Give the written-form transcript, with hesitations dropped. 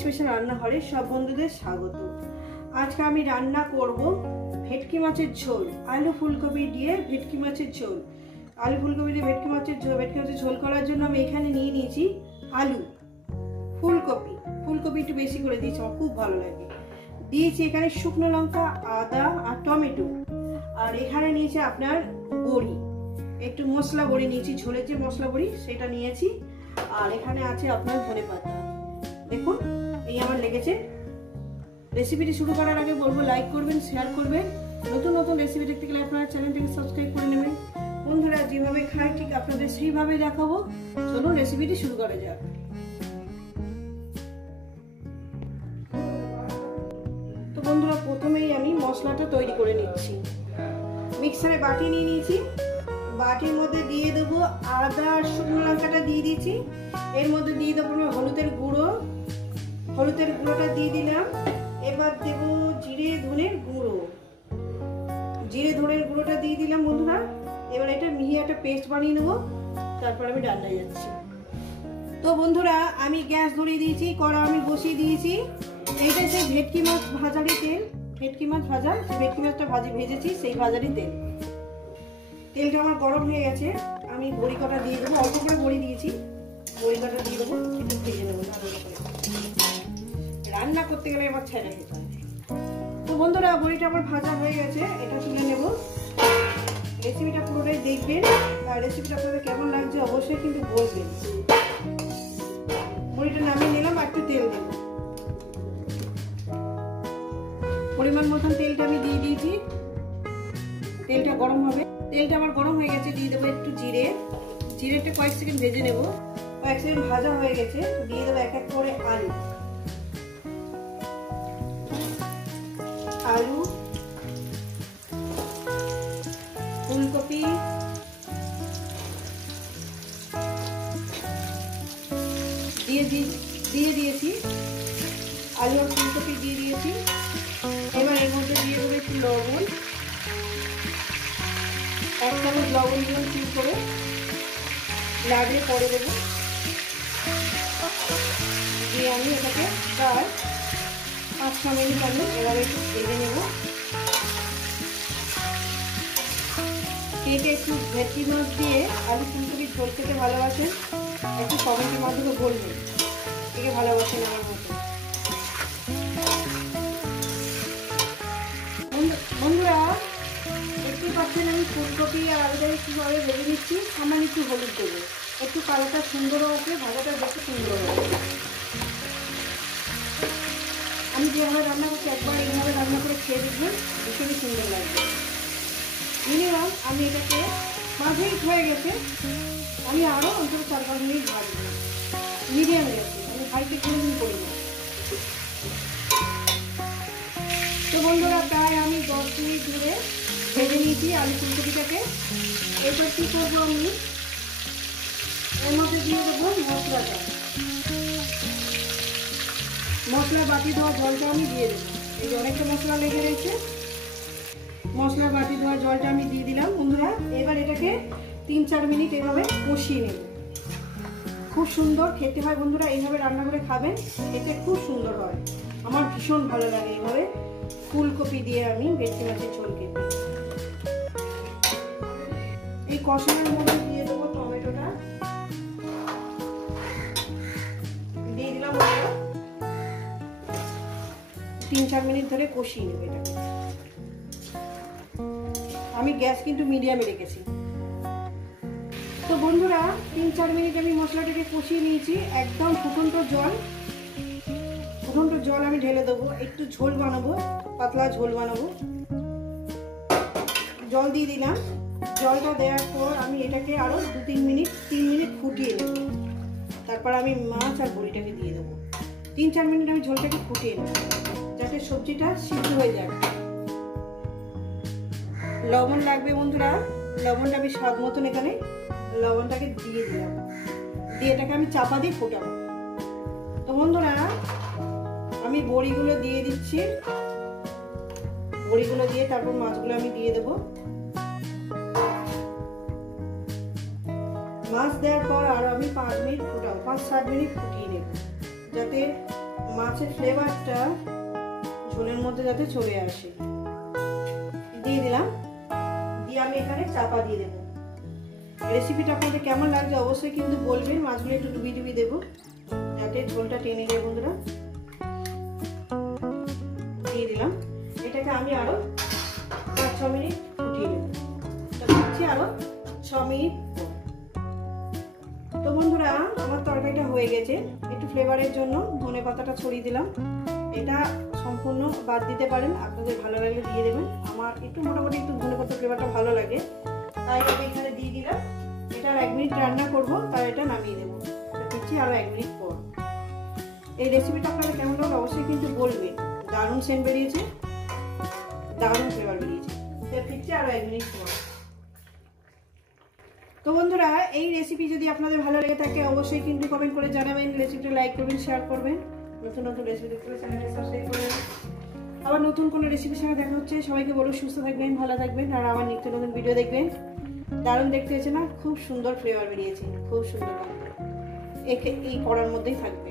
Special রান্নাঘরে সব বন্ধুদের স্বাগত। আজকে আমি রান্না করব ভেটকি মাছের ঝোল, আলু ফুলকপি দিয়ে ভেটকি মাছের ঝোল। আলু ফুলকপি দিয়ে ভেটকি মাছের ঝোল করার জন্য আমি এখানে নিয়ে নিয়েছি আলু, ফুলকপি একটু বেশি করে দিয়েছি, আমার খুব ভালো লাগে। দিয়েছি এখানে শুকনো লঙ্কা, আদা আর টমেটো। আর এখানে নিয়েছি আপনার বড়ি, একটু মশলা বড়ি নিয়েছি, ঝোলের যে মশলা বড়ি সেটা নিয়েছি। আর এখানে আছে আপনার ধনেপাতা। দেখুন এই আমার লেগেছে। রেসিপিটি শুরু করার আগে বলবো লাইক করবেন, শেয়ার করবেন। নতুন নতুন রেসিপি দেখতে গেলে আপনারা চ্যানেলটিকে সাবস্ক্রাইব করে নেবেন। বন্ধুরা যেভাবে খায় ঠিক আপনাদের সেইভাবে দেখাবো। চলুন রেসিপিটি শুরু করা যাক। তো বন্ধুরা প্রথমেই আমি মশলাটা তৈরি করে নিচ্ছি। মিক্সারে বাটি নিয়ে নিয়েছি, বাটির মধ্যে দিয়ে দেবো আদা আর শুকনো লঙ্কাটা দিয়ে দিয়েছি। এর মধ্যে দিয়ে দেবো হলুদের গুঁড়োটা দিয়ে দিলাম। এবার দেব জিরে ধনের গুঁড়োটা দিয়ে দিলাম বন্ধুরা। এবার এটা মিহিয়ে একটা পেস্ট বানিয়ে নেবো, তারপর আমি রান্নায় যাচ্ছি। তো বন্ধুরা আমি গ্যাস ধরিয়ে দিয়েছি, কড়া আমি বসিয়ে দিয়েছি। এইটা সেই ভেটকি মাছ ভাজারই তেল, ভেটকি মাছটা ভেজেছি সেই ভাজারই তেল। তেলটা আমার গরম হয়ে গেছে, আমি বড়ি কটা দিয়ে দেবো, অল্প করে বড়ি দিয়েছি, বড়ি কটা দিয়ে দেবো, একটু ভেজে নেবো। রান্না করতে গেলে এবার ছেড়ে খেতে হবে। তো বন্ধুরা বড়িটা আমার ভাজা হয়ে গেছে, এটা তুলে নেব। রেসিপিটা পুরোটাই দেখবেন, আর রেসিপিটা আপনাদের কেমন লাগছে অবশ্যই কিন্তু বলবেন। বড়িটা নামিয়ে নিলাম, আর একটু তেল দেবো, পরিমাণ মতন তেলটা আমি দিয়ে দিয়েছি। তেলটা গরম হবে, তেলটা আমার গরম হয়ে গেছে, দিয়ে দেবো একটু জিরেটা কয়েক সেকেন্ড ভেজে নেব। কয়েক সেকেন্ড ভাজা হয়ে গেছে, দিয়ে দেবো এক এক করে আলু, ফুলকপি, দিয়ে দিয়েছি আলু আর ফুলকপি দিয়ে দিয়েছি। এবার এর মধ্যে দিয়ে দেবো একটু লবণ, 1 চামচ লবণ দিলাম চুল করে, লাগলে পরে দেবো। দিয়ে আমি এটাকে প্রায় 5-6 মিনিট আমি এভাবে একটু ভেজে নেব। কে একটু ভেটকি মাছ দিয়ে আলু ফুলকপির ঝোল খেতে ভালোবাসেন, একটু কমেন্টের মাধ্যমে বলবেন কে ভালোবাসেন আমার মতো। বন্ধুরা একটু পাচ্ছেন আমি ফুলকপি আর আলুটাকে কীভাবে ভেজে নিচ্ছি। সামান্য একটু হলুদ দেবো, একটু কালারটা সুন্দর হবে, ভাজাটা বেশি সুন্দর হবে। আমি যেভাবে রান্না করছি একবার এইভাবে রান্না করে খেয়ে দেখবেন, ভীষণই সুন্দর লাগবে। মিনিমাম আমি এটাকে 5 মিনিট হয়ে গেছে, আমি আরও অন্তত 4-5 মিনিট ভাজবো মিডিয়াম গ্যাসে, আমি হাইতে কোনোদিন করি না। তো বন্ধুরা প্রায় আমি 10 মিনিট ধরে ভেজে নিয়েছি আলু ফুলকপিটাকে। এরপর কী করবো, আমি এর মধ্যে দিয়ে দেবো মশলা বাটি ধোয়া জলটা আমি দিয়ে দেবো। এই যে অনেকটা মশলা লেগে রয়েছে, মশলা বাটি ধোয়া জলটা আমি দিয়ে দিলাম বন্ধুরা। এবার এটাকে 3-4 মিনিট এভাবে কষিয়ে নেব। খুব সুন্দর খেতে হয় বন্ধুরা, এইভাবে রান্না করে খাবেন, খেতে খুব সুন্দর হয়। আমার ভীষণ ভালো লাগে এইভাবে ফুলকপি দিয়ে আমি ভেটকি মাছের ঝোল খেতে। এই কষানোর মধ্যে দিয়ে দেবো টমেটোটা, দিয়ে দিলাম। 3-4 মিনিট ধরে কষিয়ে নেব এটাকে। আমি গ্যাস কিন্তু মিডিয়ামে রেখেছি। তো বন্ধুরা 3-4 মিনিট আমি মশলাটাকে কষিয়ে নিয়েছি। একদম ফুটন্ত জল আমি ঢেলে দেবো, একটু ঝোল বানাবো, পাতলা ঝোল বানাবো। জল দিয়ে দিলাম। জলটা দেওয়ার পর আমি এটাকে আরও 3 মিনিট ফুটিয়ে নেব। তারপর আমি মাছ আর বড়িটাকে দিয়ে দেবো। 3-4 মিনিট আমি ঝোলটাকে ফুটিয়ে নেব যাতে সবজিটা সিদ্ধ হয়ে যায়। লবণ লাগবে বন্ধুরা, লবণটা আমি স্বাদ মতন এখানে লবণটাকে দিয়ে দিলাম, দিয়ে এটাকে আমি চাপা দিয়ে ফোটাবো। তো বন্ধুরা আমি বড়িগুলো দিয়ে দিচ্ছি, বড়িগুলো দিয়ে তারপর মাছগুলো আমি দিয়ে দেবো। মাছ দেওয়ার পর আরো আমি 5 মিনিট ফুটাবো, 5-7 মিনিট ফুটিয়ে নেব, যাতে মাছের ফ্লেভারটা ঝোলের মধ্যে যাতে চলে আসে। দিয়ে দিলাম, দিয়ে আমি এখানে চাপা দিয়ে দেবো। রেসিপিটা আপনাদের কেমন লাগছে অবশ্যই কিন্তু বলবেন। মাছগুলো একটু ডুবিয়ে ডুবিয়ে দেবো যাতে ঝোলটা টেনে যায় বন্ধুরা। দিয়ে দিলাম, এটাকে আমি আরো 5-6 মিনিট ফুটিয়ে নেব। আরো 6 মিনিট। তো বন্ধুরা আমার তরকারিটা হয়ে গেছে। একটু ফ্লেভারের জন্য ধনে পাতাটা ছড়িয়ে দিলাম। এটা সম্পূর্ণ বাদ দিতে পারেন, আপনাদের ভালো লাগলে দিয়ে দেবেন। আমার একটু মোটামুটি একটু ধনে পাতা ফ্লেভারটা ভালো লাগে, তাই আমি এখানে দিয়ে দিলাম। এটা আর 1 মিনিট রান্না করবো, তাই এটা নামিয়ে দেবো। দিচ্ছি আরো 1 মিনিট পর। এই রেসিপিটা আপনারা কেমন লাগলো অবশ্যই কিন্তু বলবেন। দারুণ সেন্ট বেরিয়েছে, দারুণ ফ্লেভার বেরিয়েছে। ফিরছি আরো 1 মিনিট পর। তো বন্ধুরা এই রেসিপি যদি আপনাদের ভালো লেগে থাকে অবশ্যই কিন্তু কমেন্ট করে জানাবেন, রেসিপিটা লাইক করবেন, শেয়ার করবেন। নতুন নতুন রেসিপি দেখতে হলে চ্যানেলটা সাবস্ক্রাইব করবেন। আবার নতুন কোনো রেসিপির সঙ্গে দেখা হচ্ছে। সবাইকে বলো সুস্থ থাকবেন, ভালো থাকবেন, আর আমার নিত্য নতুন ভিডিও দেখবেন। দারুণ দেখতে হয়েছে না? খুব সুন্দর ফ্লেভার বেরিয়েছে, খুব সুন্দর। এই কড়ার মধ্যেই থাকবে।